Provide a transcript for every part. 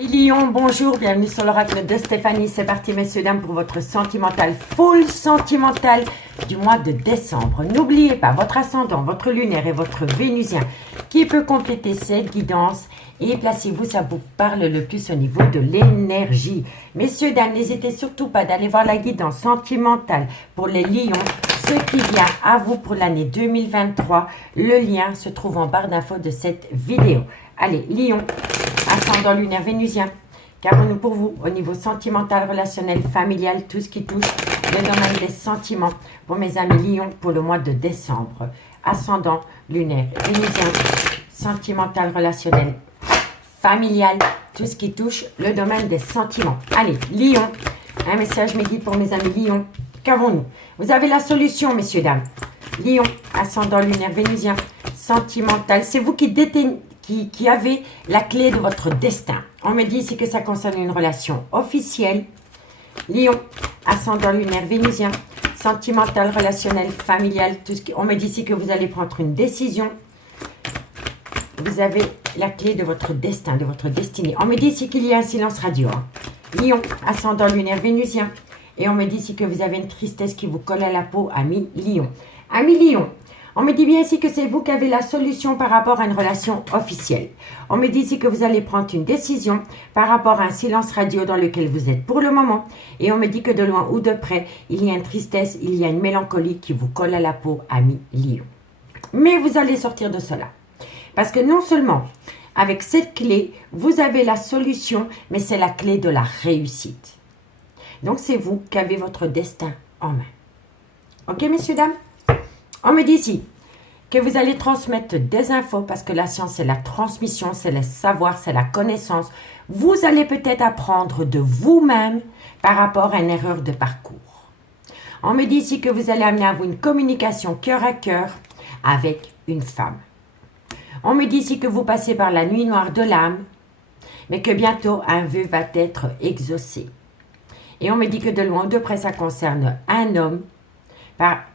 Lion, bonjour, bienvenue sur l'oracle de Stéphanie. C'est parti, messieurs, dames, pour votre sentimental, full sentimental du mois de décembre. N'oubliez pas votre ascendant, votre lunaire et votre vénusien qui peut compléter cette guidance. Et placez-vous, ça vous parle le plus au niveau de l'énergie. Messieurs, dames, n'hésitez surtout pas d'aller voir la guidance sentimentale pour les lions. Ce qui vient à vous pour l'année 2023. Le lien se trouve en barre d'infos de cette vidéo. Allez, lion. Ascendant lunaire vénusien, qu'avons-nous pour vous au niveau sentimental, relationnel, familial, tout ce qui touche le domaine des sentiments pour mes amis lions pour le mois de décembre. Ascendant lunaire vénusien, sentimental, relationnel, familial, tout ce qui touche le domaine des sentiments. Allez, lion, un message me guide pour mes amis lions. Qu'avons-nous? Vous avez la solution, messieurs, dames. Lion, ascendant lunaire vénusien, sentimental, c'est vous qui détenez qui avez la clé de votre destin. On me dit ici que ça concerne une relation officielle. Lion, ascendant lunaire vénusien, sentimental, relationnel, familial, tout ce qui... On me dit ici que vous allez prendre une décision. Vous avez la clé de votre destin, de votre destinée. On me dit ici qu'il y a un silence radio. Lion, ascendant lunaire vénusien. Et on me dit ici que vous avez une tristesse qui vous colle à la peau, ami Lion. Ami Lion, on me dit bien ici que c'est vous qui avez la solution par rapport à une relation officielle. On me dit ici que vous allez prendre une décision par rapport à un silence radio dans lequel vous êtes pour le moment. Et on me dit que de loin ou de près, il y a une tristesse, il y a une mélancolie qui vous colle à la peau, ami Lion. Mais vous allez sortir de cela. Parce que non seulement, avec cette clé, vous avez la solution, mais c'est la clé de la réussite. Donc c'est vous qui avez votre destin en main. Ok, messieurs, dames? On me dit ici que vous allez transmettre des infos parce que la science, c'est la transmission, c'est le savoir, c'est la connaissance. Vous allez peut-être apprendre de vous-même par rapport à une erreur de parcours. On me dit ici que vous allez amener à vous une communication cœur à cœur avec une femme. On me dit ici que vous passez par la nuit noire de l'âme, mais que bientôt un vœu va être exaucé. Et on me dit que de loin ou de près, ça concerne un homme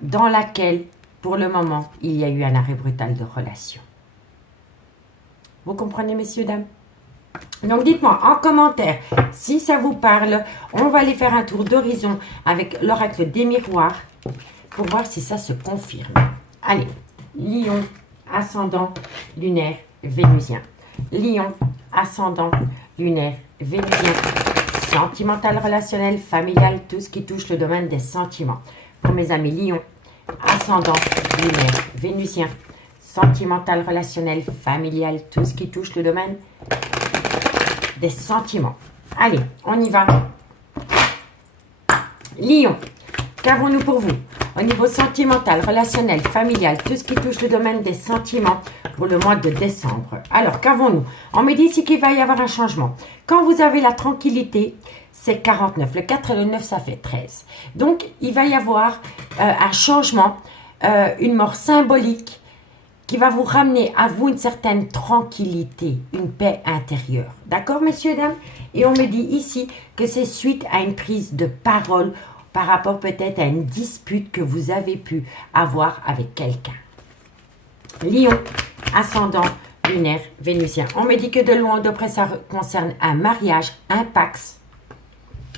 dans lequel... Pour le moment, il y a eu un arrêt brutal de relation. Vous comprenez, messieurs, dames? Donc, dites-moi en commentaire si ça vous parle. On va aller faire un tour d'horizon avec l'oracle des miroirs pour voir si ça se confirme. Allez, lion, ascendant, lunaire, vénusien. Lion, ascendant, lunaire, vénusien. Sentimental, relationnel, familial, tout ce qui touche le domaine des sentiments. Pour mes amis lions, ascendant, lunaire, vénusien, sentimental, relationnel, familial, tout ce qui touche le domaine des sentiments. Allez, on y va. Lion, qu'avons-nous pour vous au niveau sentimental, relationnel, familial, tout ce qui touche le domaine des sentiments pour le mois de décembre? Alors, qu'avons-nous? On me dit ici qu'il va y avoir un changement. Quand vous avez la tranquillité, c'est 49. Le 4 et le 9, ça fait 13. Donc, il va y avoir un changement, une mort symbolique qui va vous ramener à vous une certaine tranquillité, une paix intérieure. D'accord, messieurs, dames? Et on me dit ici que c'est suite à une prise de parole par rapport peut-être à une dispute que vous avez pu avoir avec quelqu'un. Lion, ascendant, lunaire, vénusien. On me dit que de loin ou de près, ça concerne un mariage, un pax,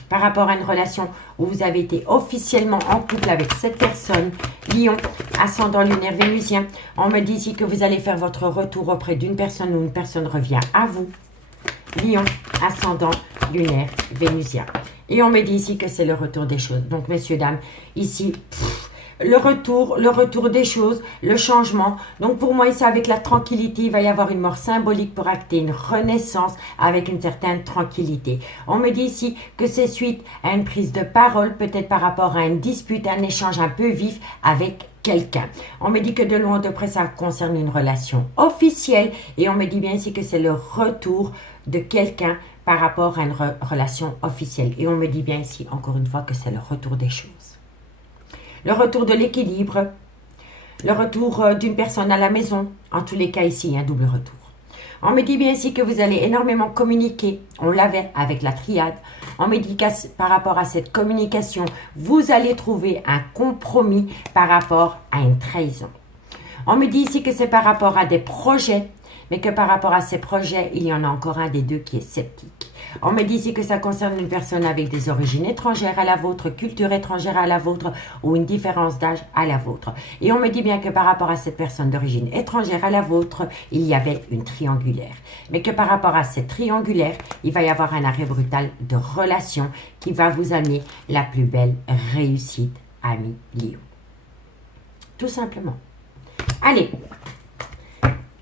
par rapport à une relation où vous avez été officiellement en couple avec cette personne. Lion, ascendant lunaire vénusien. On me dit ici que vous allez faire votre retour auprès d'une personne ou une personne revient à vous. Lion, ascendant lunaire vénusien. Et on me dit ici que c'est le retour des choses. Donc, messieurs, dames, ici... le retour des choses, le changement. Donc pour moi ici avec la tranquillité, il va y avoir une mort symbolique pour acter une renaissance avec une certaine tranquillité. On me dit ici que c'est suite à une prise de parole, peut-être par rapport à une dispute, un échange un peu vif avec quelqu'un. On me dit que de loin de près ça concerne une relation officielle et on me dit bien ici que c'est le retour de quelqu'un par rapport à une relation officielle. Et on me dit bien ici encore une fois que c'est le retour des choses. Le retour de l'équilibre, le retour d'une personne à la maison. En tous les cas, ici, il y a un double retour. On me dit bien ici que vous allez énormément communiquer. On l'avait avec la triade. On me dit que par rapport à cette communication, vous allez trouver un compromis par rapport à une trahison. On me dit ici que c'est par rapport à des projets, mais que par rapport à ces projets, il y en a encore un des deux qui est sceptique. On me dit ici que ça concerne une personne avec des origines étrangères à la vôtre, culture étrangère à la vôtre ou une différence d'âge à la vôtre. Et on me dit bien que par rapport à cette personne d'origine étrangère à la vôtre, il y avait une triangulaire. Mais que par rapport à cette triangulaire, il va y avoir un arrêt brutal de relation qui va vous amener la plus belle réussite, ami Lion. Tout simplement. Allez,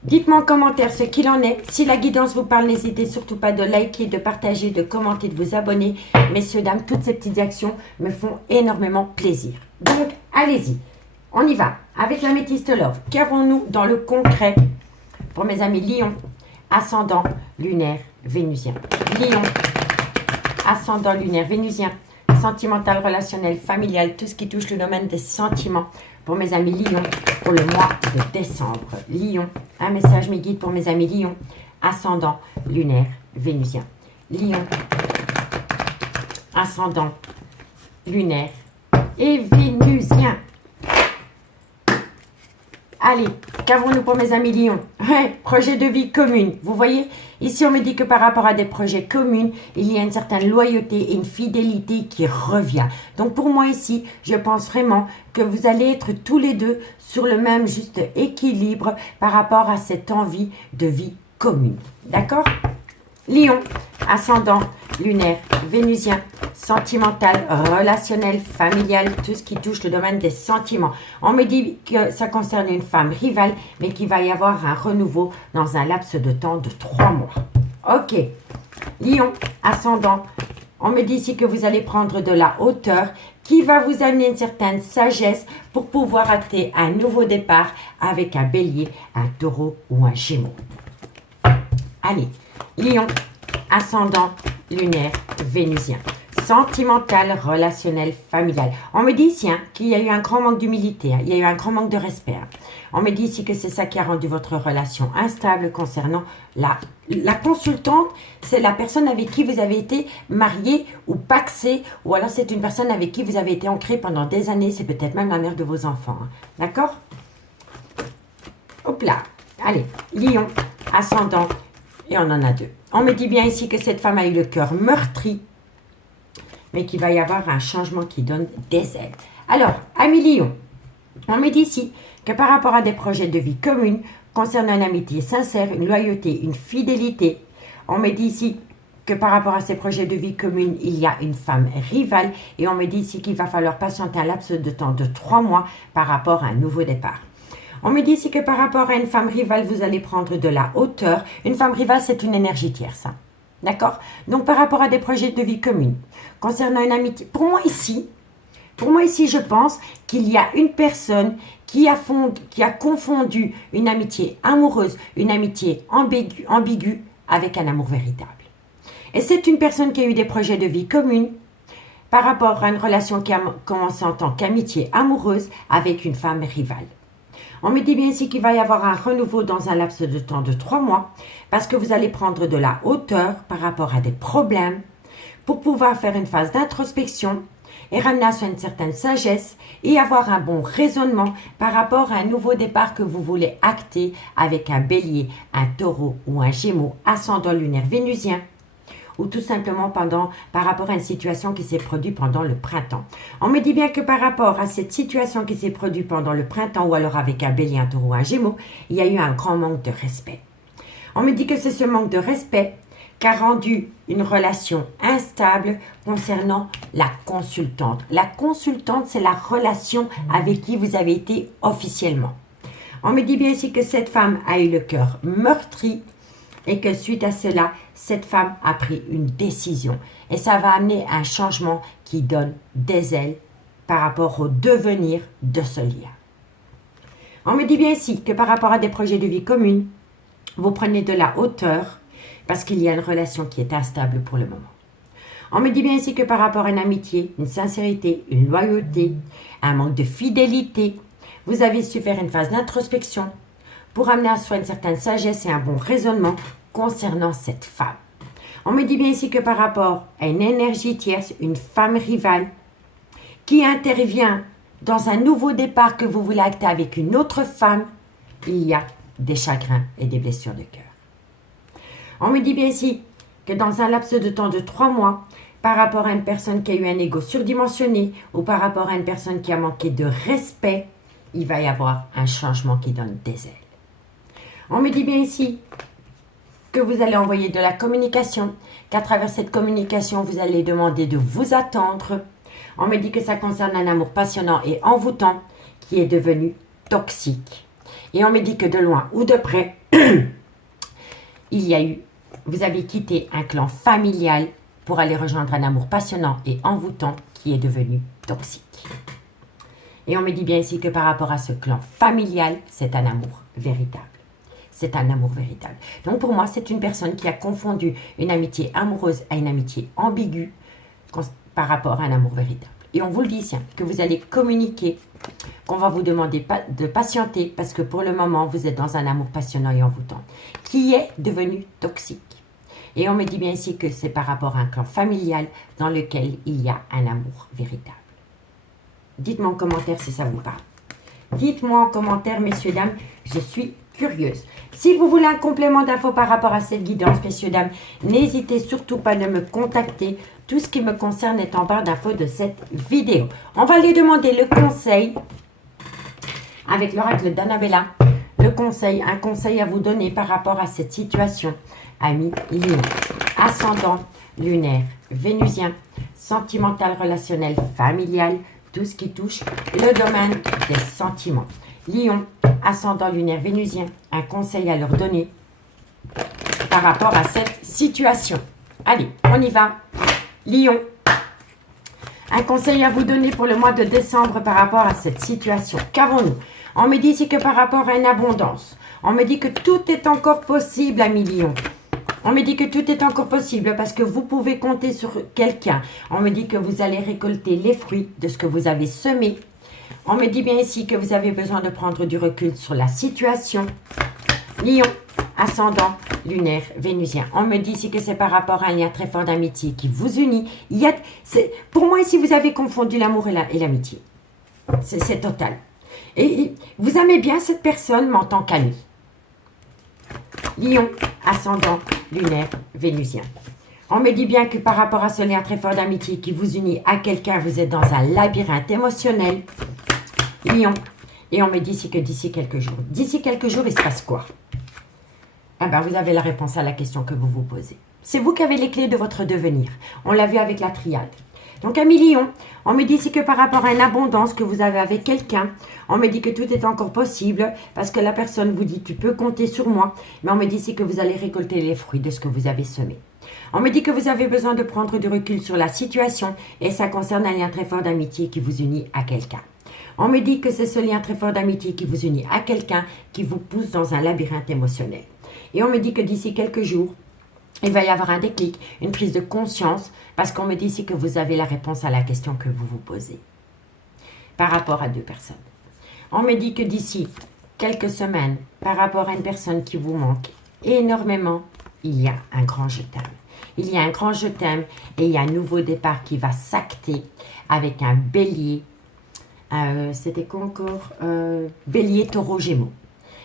dites-moi en commentaire ce qu'il en est. Si la guidance vous parle, n'hésitez surtout pas de liker, de partager, de commenter, de vous abonner. Messieurs, dames, toutes ces petites actions me font énormément plaisir. Donc, allez-y. On y va. Avec l'améthyste Love, qu'avons-nous dans le concret pour mes amis Lion, ascendant lunaire vénusien. Lion, ascendant lunaire vénusien, sentimental, relationnel, familial, tout ce qui touche le domaine des sentiments. Pour mes amis Lion, pour le mois de décembre. Lion, un message mes guides pour mes amis Lion, ascendant lunaire vénusien. Lion, ascendant lunaire et vénusien. Allez, qu'avons-nous pour mes amis Lion? Projet de vie commune. Vous voyez, ici on me dit que par rapport à des projets communs, il y a une certaine loyauté et une fidélité qui revient. Donc pour moi ici, je pense vraiment que vous allez être tous les deux sur le même juste équilibre par rapport à cette envie de vie commune. D'accord? Lion, ascendant lunaire vénusien, sentimental, relationnel, familial, tout ce qui touche le domaine des sentiments. On me dit que ça concerne une femme rivale, mais qu'il va y avoir un renouveau dans un laps de temps de 3 mois. Ok. Lion, ascendant, on me dit ici que vous allez prendre de la hauteur qui va vous amener une certaine sagesse pour pouvoir acter un nouveau départ avec un bélier, un taureau ou un gémeau. Allez, Lion, ascendant lunaire vénusien, sentimental, relationnel, familial. On me dit ici qu'il y a eu un grand manque d'humilité, il y a eu un grand manque de respect. On me dit ici que c'est ça qui a rendu votre relation instable concernant la consultante. C'est la personne avec qui vous avez été marié ou paxé, ou alors c'est une personne avec qui vous avez été ancré pendant des années. C'est peut-être même la mère de vos enfants. D'accord? Hop là. Allez, Lion, ascendant, et on en a 2. On me dit bien ici que cette femme a eu le cœur meurtri, mais qu'il va y avoir un changement qui donne des ailes. Alors, amis Lion, on me dit ici que par rapport à des projets de vie communs, concernant une amitié sincère, une loyauté, une fidélité, on me dit ici que par rapport à ces projets de vie communs, il y a une femme rivale, et on me dit ici qu'il va falloir patienter un laps de temps de 3 mois par rapport à un nouveau départ. On me dit ici que par rapport à une femme rivale, vous allez prendre de la hauteur. Une femme rivale, c'est une énergie tierce. D'accord? Donc, par rapport à des projets de vie communs, concernant une amitié, pour moi ici, je pense qu'il y a une personne qui a confondu une amitié amoureuse, une amitié ambiguë avec un amour véritable. Et c'est une personne qui a eu des projets de vie communs par rapport à une relation qui a commencé en tant qu'amitié amoureuse avec une femme rivale. On me dit bien ici qu'il va y avoir un renouveau dans un laps de temps de 3 mois parce que vous allez prendre de la hauteur par rapport à des problèmes pour pouvoir faire une phase d'introspection et ramener à soi une certaine sagesse et avoir un bon raisonnement par rapport à un nouveau départ que vous voulez acter avec un bélier, un taureau ou un gémeau ascendant lunaire vénusien, ou tout simplement par rapport à une situation qui s'est produite pendant le printemps. On me dit bien que par rapport à cette situation qui s'est produite pendant le printemps, ou alors avec un bélier, un taureau, un gémeau, il y a eu un grand manque de respect. On me dit que c'est ce manque de respect qui a rendu une relation instable concernant la consultante. La consultante, c'est la relation avec qui vous avez été officiellement. On me dit bien ici que cette femme a eu le cœur meurtri, et que suite à cela, cette femme a pris une décision. Et ça va amener un changement qui donne des ailes par rapport au devenir de ce lien. On me dit bien ici que par rapport à des projets de vie communs, vous prenez de la hauteur parce qu'il y a une relation qui est instable pour le moment. On me dit bien ici que par rapport à une amitié, une sincérité, une loyauté, un manque de fidélité, vous avez su faire une phase d'introspection pour amener à soi une certaine sagesse et un bon raisonnement concernant cette femme. On me dit bien ici que par rapport à une énergie tierce, une femme rivale qui intervient dans un nouveau départ que vous voulez acter avec une autre femme, il y a des chagrins et des blessures de cœur. On me dit bien ici que dans un laps de temps de 3 mois, par rapport à une personne qui a eu un ego surdimensionné ou par rapport à une personne qui a manqué de respect, il va y avoir un changement qui donne des ailes. On me dit bien ici que vous allez envoyer de la communication, qu'à travers cette communication, vous allez demander de vous attendre. On me dit que ça concerne un amour passionnant et envoûtant qui est devenu toxique. Et on me dit que de loin ou de près, vous avez quitté un clan familial pour aller rejoindre un amour passionnant et envoûtant qui est devenu toxique. Et on me dit bien ici que par rapport à ce clan familial, c'est un amour véritable. C'est un amour véritable. Donc pour moi, c'est une personne qui a confondu une amitié amoureuse à une amitié ambiguë par rapport à un amour véritable. Et on vous le dit ici, que vous allez communiquer, qu'on va vous demander de patienter parce que pour le moment, vous êtes dans un amour passionnant et envoûtant qui est devenu toxique. Et on me dit bien ici que c'est par rapport à un clan familial dans lequel il y a un amour véritable. Dites-moi en commentaire si ça vous parle. Dites-moi en commentaire, messieurs, dames, je suis curieuse. Si vous voulez un complément d'infos par rapport à cette guidance, messieurs, dames, n'hésitez surtout pas de me contacter. Tout ce qui me concerne est en barre d'infos de cette vidéo. On va aller demander le conseil avec l'oracle d'Annabella. Un conseil à vous donner par rapport à cette situation. Amis Lion, ascendant lunaire vénusien, sentimental, relationnel, familial, tout ce qui touche le domaine des sentiments. Lion, ascendant lunaire vénusien, un conseil à leur donner par rapport à cette situation. Allez, on y va. Lion, un conseil à vous donner pour le mois de décembre par rapport à cette situation. Qu'avons-nous? On me dit ici que par rapport à une abondance, on me dit que tout est encore possible, amis Lion. On me dit que tout est encore possible parce que vous pouvez compter sur quelqu'un. On me dit que vous allez récolter les fruits de ce que vous avez semé. On me dit bien ici que vous avez besoin de prendre du recul sur la situation. Lion, ascendant lunaire vénusien. On me dit ici que c'est par rapport à un lien très fort d'amitié qui vous unit. Pour moi, ici, vous avez confondu l'amour et l'amitié. C'est total. Et vous aimez bien cette personne, mais en tant qu'ami. Lion, ascendant lunaire vénusien. On me dit bien que par rapport à ce lien très fort d'amitié qui vous unit à quelqu'un, vous êtes dans un labyrinthe émotionnel. Lion. Et on me dit ici que d'ici quelques jours. D'ici quelques jours, il se passe quoi? Eh bien, vous avez la réponse à la question que vous vous posez. C'est vous qui avez les clés de votre devenir. On l'a vu avec la triade. Donc, amis Lion, on me dit ici que par rapport à une abondance que vous avez avec quelqu'un, on me dit que tout est encore possible parce que la personne vous dit « tu peux compter sur moi », mais on me dit ici que vous allez récolter les fruits de ce que vous avez semé. On me dit que vous avez besoin de prendre du recul sur la situation et ça concerne un lien très fort d'amitié qui vous unit à quelqu'un. On me dit que c'est ce lien très fort d'amitié qui vous unit à quelqu'un qui vous pousse dans un labyrinthe émotionnel. Et on me dit que d'ici quelques jours, il va y avoir un déclic, une prise de conscience, parce qu'on me dit ici que vous avez la réponse à la question que vous vous posez par rapport à deux personnes. On me dit que d'ici quelques semaines, par rapport à une personne qui vous manque énormément, il y a un grand je t'aime. Il y a un grand je t'aime et il y a un nouveau départ qui va s'acter avec un bélier. C'était quoi encore? Bélier, taureau, gémeaux.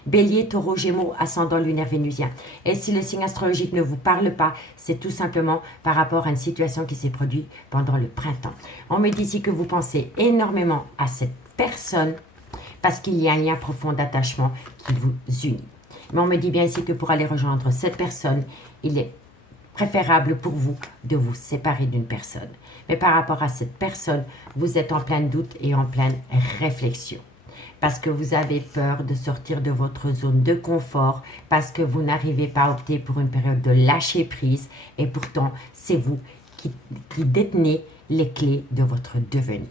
Bélier, taureau, gémeaux, ascendant lunaire vénusien. Et si le signe astrologique ne vous parle pas, c'est tout simplement par rapport à une situation qui s'est produite pendant le printemps. On me dit ici que vous pensez énormément à cette personne parce qu'il y a un lien profond d'attachement qui vous unit. Mais on me dit bien ici que pour aller rejoindre cette personne, il est préférable pour vous de vous séparer d'une personne. Mais par rapport à cette personne, vous êtes en plein doute et en pleine réflexion. Parce que vous avez peur de sortir de votre zone de confort, parce que vous n'arrivez pas à opter pour une période de lâcher prise, et pourtant, c'est vous qui détenez les clés de votre devenir.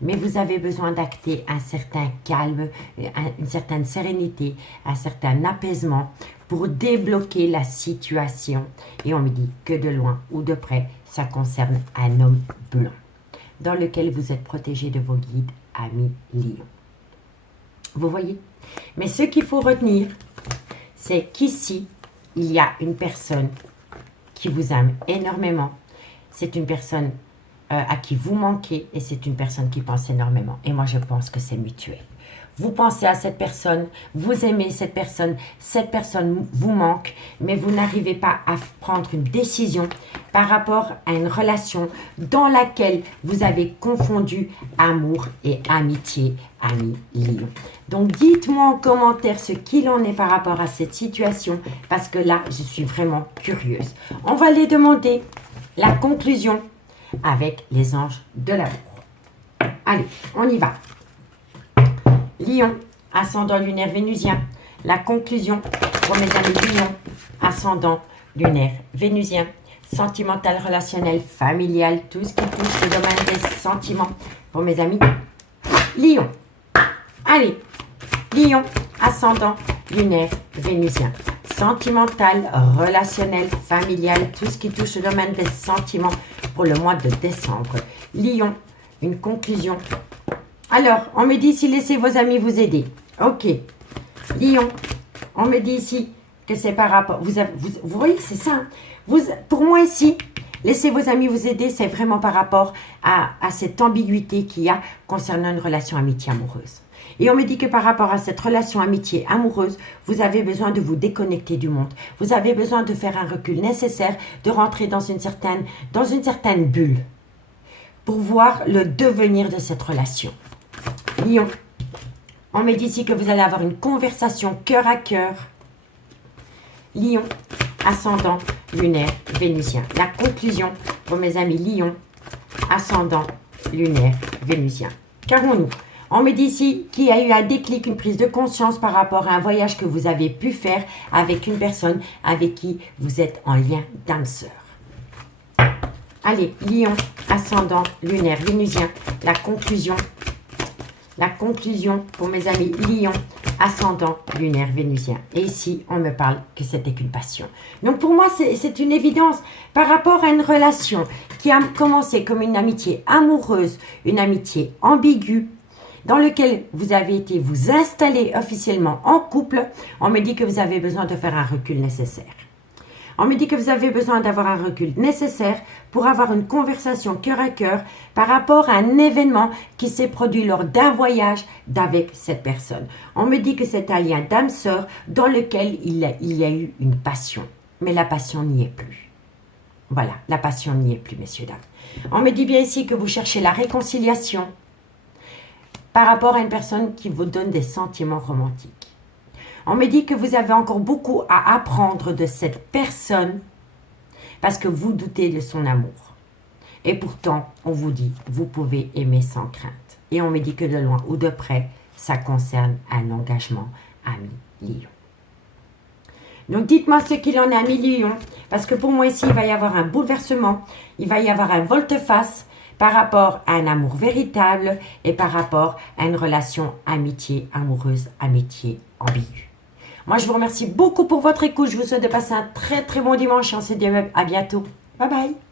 Mais vous avez besoin d'acter un certain calme, une certaine sérénité, un certain apaisement pour débloquer la situation. Et on me dit que de loin ou de près, ça concerne un homme blanc, dans lequel vous êtes protégé de vos guides, amis Lion. Vous voyez? Mais ce qu'il faut retenir, c'est qu'ici, il y a une personne qui vous aime énormément. C'est une personne à qui vous manquez et c'est une personne qui pense énormément. Et moi, je pense que c'est mutuel. vous pensez à cette personne, vous aimez cette personne vous manque, mais vous n'arrivez pas à prendre une décision par rapport à une relation dans laquelle vous avez confondu amour et amitié, ami Lion. Donc dites-moi en commentaire ce qu'il en est par rapport à cette situation, parce que là, je suis vraiment curieuse. On va les demander la conclusion avec les anges de l'amour. Allez, on y va. Lion, ascendant lunaire vénusien. La conclusion pour mes amis Lion, ascendant lunaire vénusien. Sentimental, relationnel, familial, tout ce qui touche le domaine des sentiments pour mes amis Lion. Allez, Lion, ascendant lunaire vénusien. Sentimental, relationnel, familial, tout ce qui touche le domaine des sentiments pour le mois de décembre. Lion, une conclusion. Alors, on me dit ici, laissez vos amis vous aider. Ok. Lion, on me dit ici que c'est par rapport... Vous voyez, c'est ça. Hein. Pour moi ici, laissez vos amis vous aider, c'est vraiment par rapport à cette ambiguïté qu'il y a concernant une relation amitié amoureuse. Et on me dit que par rapport à cette relation amitié amoureuse, vous avez besoin de vous déconnecter du monde. Vous avez besoin de faire un recul nécessaire, de rentrer dans une certaine bulle pour voir le devenir de cette relation. Lion, on me dit ici que vous allez avoir une conversation cœur à cœur. Lion, ascendant lunaire vénusien. La conclusion pour mes amis Lion, ascendant lunaire vénusien. Qu'avons-nous? On me dit ici qu'il y a eu un déclic, une prise de conscience par rapport à un voyage que vous avez pu faire avec une personne avec qui vous êtes en lien d'âme sœur. Allez, Lion, ascendant lunaire vénusien. La conclusion pour mes amis Lion, ascendant lunaire vénusien. Et ici, on me parle que c'était qu'une passion. Donc pour moi, c'est une évidence par rapport à une relation qui a commencé comme une amitié amoureuse, une amitié ambiguë, dans lequel vous avez été vous installer officiellement en couple. On me dit que vous avez besoin de faire un recul nécessaire. On me dit que vous avez besoin d'avoir un recul nécessaire pour avoir une conversation cœur à cœur par rapport à un événement qui s'est produit lors d'un voyage avec cette personne. On me dit que c'est un lien d'âme sœur dans lequel il y a eu une passion. Mais la passion n'y est plus. Voilà, la passion n'y est plus, messieurs, dames. On me dit bien ici que vous cherchez la réconciliation par rapport à une personne qui vous donne des sentiments romantiques. On me dit que vous avez encore beaucoup à apprendre de cette personne parce que vous doutez de son amour. Et pourtant, on vous dit, vous pouvez aimer sans crainte. Et on me dit que de loin ou de près, ça concerne un engagement ami Lion. Donc, dites-moi ce qu'il en est, ami Lion, parce que pour moi ici, il va y avoir un bouleversement, il va y avoir un volte-face par rapport à un amour véritable et par rapport à une relation amitié amoureuse, amitié ambiguë. Moi, je vous remercie beaucoup pour votre écoute. Je vous souhaite de passer un très très bon dimanche et on se dit à bientôt. Bye bye.